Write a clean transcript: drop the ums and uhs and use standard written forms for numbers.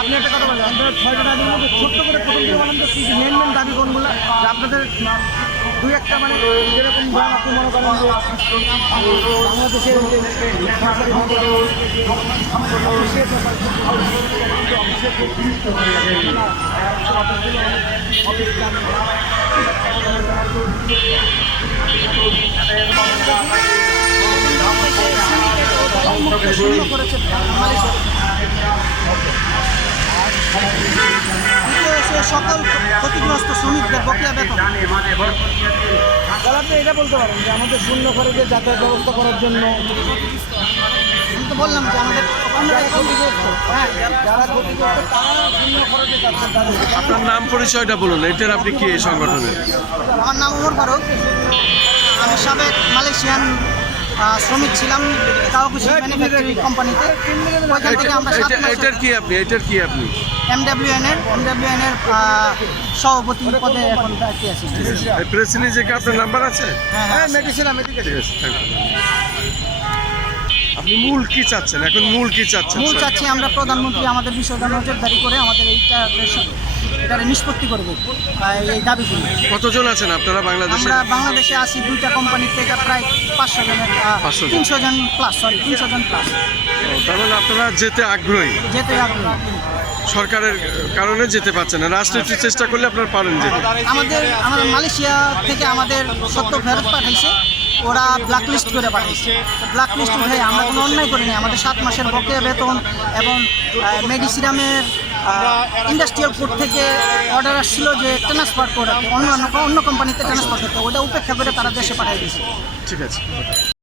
আপনি একটা কথা বলেন, আপনার 6টা দাবির মধ্যে ছোট্ট করে প্রথম থেকে বলেন তো কি মেন দাবি কোনগুলো, যে আপনাদের দুই একটা মানে যেরকম ধরেন আপনি মনে করেন যে বাংলাদেশের শূন্য করেছে সকল ক্ষতিগ্রস্ত শ্রমিকদের বকেয়া বেতন। আপনি এটা বলতে পারেন যে আমাদের শূন্য করে যে যাতায়াত ব্যবস্থা করার জন্য, আমি তো বললাম যে আমাদের ক্ষতিগ্রস্ত, হ্যাঁ যারা ক্ষতিগ্রস্ত তারা শূন্য খরচে যাচ্ছেন তাদের। আপনার নাম পরিচয়টা বলুন, এটার আপনি কি এই সংগঠনের? আমার নাম ওমর ফারুক, আমি সাবেক মালয়েশিয়ান শ্রমিক ছিলাম কাওয়াগুচি ম্যানুফ্যাকচারিং কোম্পানিতে। ওইখান থেকে আমরা এটার কি আপনি এমডব্লিউএন এর সভাপতি পদে এখন দায়িত্বে আছি। প্রেস রিলিজে কি আপনার নাম্বার আছে? হ্যাঁ, ঠিক আছে, থ্যাংক ইউ। আপনি মূল কি চাচ্ছেন এখন? মূল চাচ্ছি আমরা প্রধানমন্ত্রী আমাদের বিষয়টা নজরদারি করে আমাদের এটা নিষ্পত্তি করবে এই দাবিগুলো। কতজন আছেন আপনারা বাংলাদেশে? আমরা বাংলাদেশে আছি 2টা কোম্পানি থেকে প্রায় 500 জন 300 জন প্লাস। তাহলে আপনারা যেতে আগ্রহী? যেতে আগ্রহী। সরকারের কারণে যেতে পারছেন না, রাষ্ট্রীয় চেষ্টা করলে আপনারা পারেন যেতে। আমাদের মালয়েশিয়া থেকে আমাদের সত্য ফেরত পাঠাইছে, ওরা ব্ল্যাকলিস্ট করে পাঠাইছে। ব্ল্যাকলিস্ট উঠে আমরা কোনো অন্যায় করিনি। আমাদের 7 মাসের বকেয়া বেতন এবং মেডিসিরামের ইন্ডাস্ট্রিয়াল কোর্ট থেকে অর্ডার আসছিল যে ট্রান্সফার করে অন্য কোম্পানিতে ট্রান্সফার করতে, ওটা উপেক্ষা করে তারা দেশে পাঠিয়ে দিয়েছে। ঠিক আছে।